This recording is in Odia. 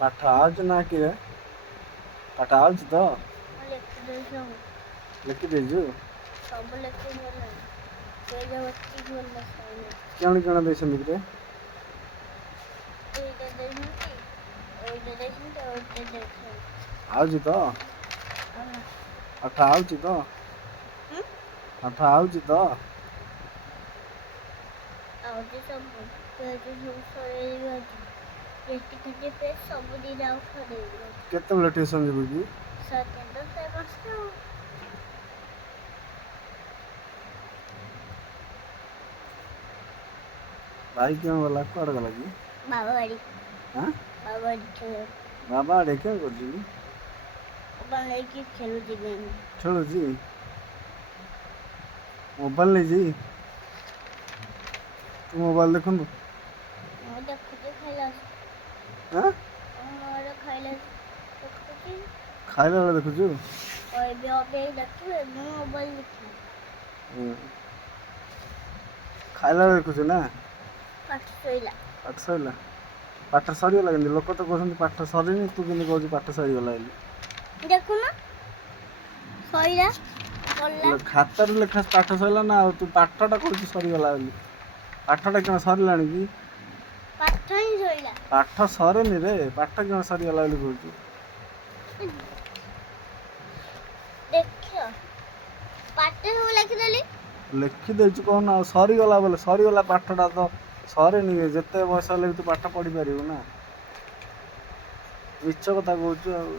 ପାଠ ଆଉଛି ନା କିରେ? ପାଠ ଆଉଛି ତ? ଲେଖିଦେଇଛୁ? କେଣ କେଣ ଦେଇଛନ୍ତି କିରେ? ଆଉଛି ତ? ପାଠ ଆଉଛି ତ? ପାଠ ଆଉଛି ତ? କେତେବେଳେ ଟ୍ୟୁସନ୍ ଯିବୁ କି? ଭାଇ କେଉଁ ଗଲା? କୁଆଡ଼େ ଗଲା କି? ବାବା ବାଡ଼ି ଆଁ? ବାବା ବାଡ଼ି ଖେଳ ବାବା ଆଡ଼େ କେଉଁ କରୁଛୁ କି? ନେଇକି ଖେଳୁଛି ଗେମ୍। ଖେଳୁଛି? ମୋବାଇଲ ନେଇଛି? ତୁ ମୋବାଇଲ ଦେଖୁନୁ? ମୁଁ ଦେଖୁଛି ଖାଇଲା ଆଁ? ମୋର ଖାଇଲା ଦେଖୁଛି। ଖାଇଲା ବେଳେ ଦେଖୁଛୁ? ଏବେ ଦେଖିବୁ ଏବେ ମୋବାଇଲ ଦେଖିବୁ। ଖାଇଲା ବେଳେ ଦେଖୁଛୁ ନା? ପାଠ ସଇଲା। ପାଠ ସରିଲା? ପାଠ ସରିଗଲା କେମିତି? ଲୋକ ତ କହୁଛନ୍ତି ପାଠ ସରିନି, ତୁ କେମିତି କହୁଛୁ ପାଠ ସରିଗଲା ବୋଲି? ଦେଖୁନ ସଇଲା ଗଲା। ଖାତାରେ ଲେଖା ପାଠ ସରିଲା ନା, ଆଉ ତୁ ପାଠଟା କହୁଛୁ ସରିଗଲା ବୋଲି? ପାଠଟା କ'ଣ ସରିଲାଣି କି? ପାଠ ହିଁ ସଇଲା। ପାଠ ସରେନି ରେ, ପାଠ କ'ଣ ସରିଗଲା ବୋଲି କହୁଛୁ? ଦେଖ ପାଠ ସବୁ ଲେଖିଦେଲି। ଲେଖିଦେଇଛୁ କହୁନ, ଆଉ ସରିଗଲା ବୋଲେ ସରିଗଲା। ପାଠଟା ତ ସରେନି। ଯେତେ ବୟସ ହେଲେ ବି ତୁ ପାଠ ପଢ଼ିପାରିବୁ ନା। ମିଛ କଥା କହୁଛୁ ଆଉ।